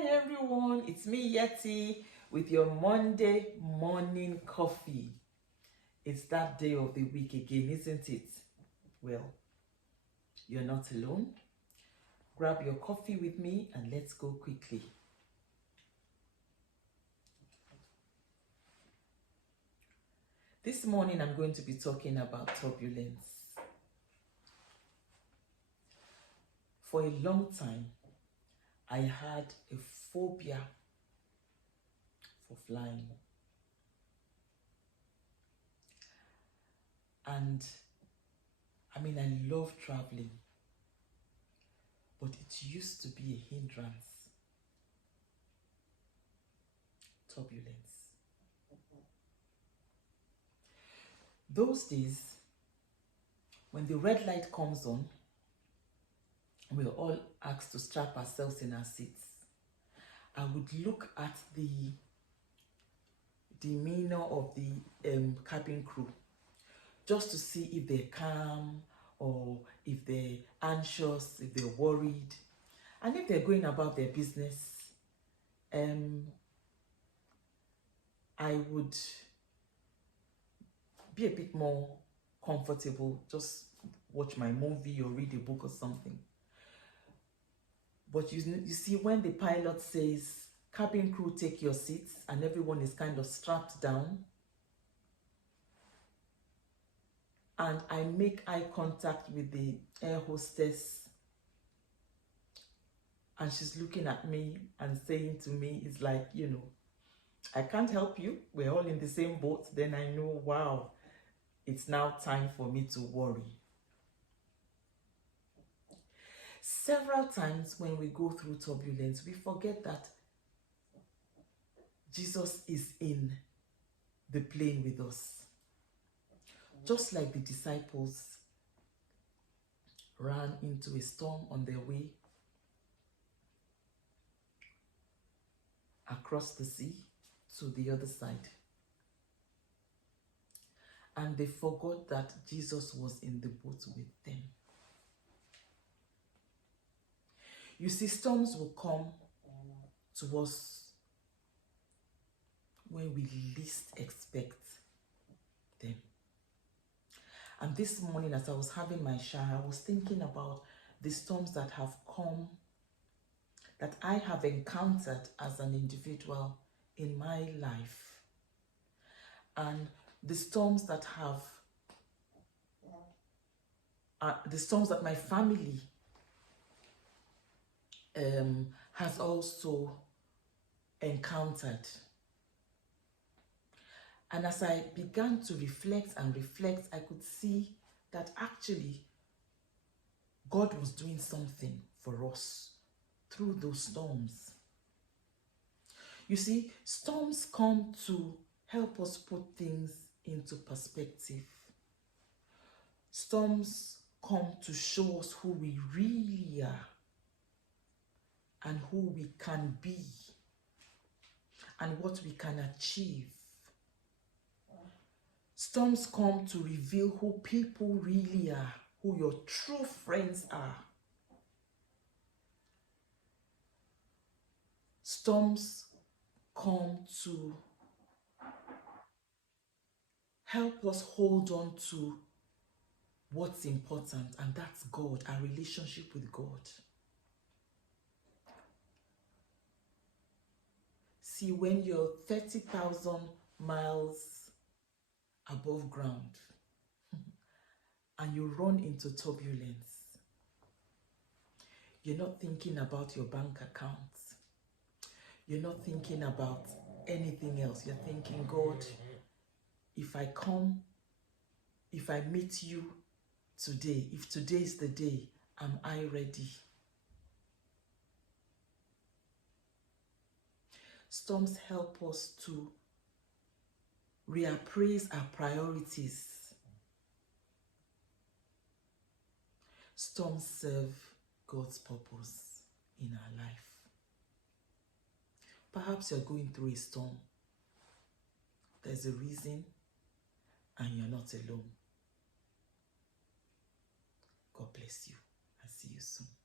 Hi everyone, it's me Yeti with your Monday morning coffee. It's that day of the week again, isn't it? Well, you're not alone. Grab your coffee with me and let's go quickly. This morning I'm going to be talking about turbulence. For a long time, I had a phobia for flying. And I love traveling, but it used to be a hindrance. Turbulence. Those days, when the red light comes on, we're all asked to strap ourselves in our seats. I would look at the demeanor of the cabin crew just to see if they're calm or if they're anxious, if they're worried, and if they're going about their business. I would be a bit more comfortable, just watch my movie or read a book or something. But you see, when the pilot says, cabin crew, take your seats, and everyone is kind of strapped down, and I make eye contact with the air hostess, and she's looking at me and saying to me, it's like, I can't help you, we're all in the same boat, then I know, wow, it's now time for me to worry. Several times when we go through turbulence, we forget that Jesus is in the plane with us. Just like the disciples ran into a storm on their way across the sea to the other side. And they forgot that Jesus was in the boat with them. You see, storms will come to us when we least expect them. And this morning, as I was having my shower, I was thinking about the storms that have come, that I have encountered as an individual in my life. And the storms that my family has also encountered. And as I began to reflect, I could see that actually God was doing something for us through those storms. You see, storms come to help us put things into perspective. Storms come to show us who we really are and who we can be and what we can achieve. Storms come to reveal who people really are, who your true friends are. Storms come to help us hold on to what's important, and that's God, our relationship with God. See, when you're 30,000 miles above ground and you run into turbulence, you're not thinking about your bank account. You're not thinking about anything else. You're thinking, God, if I meet you today, if today is the day, am I ready? Storms help us to reappraise our priorities. Storms serve God's purpose in our life. Perhaps you're going through a storm. There's a reason, and you're not alone. God bless you. I'll see you soon.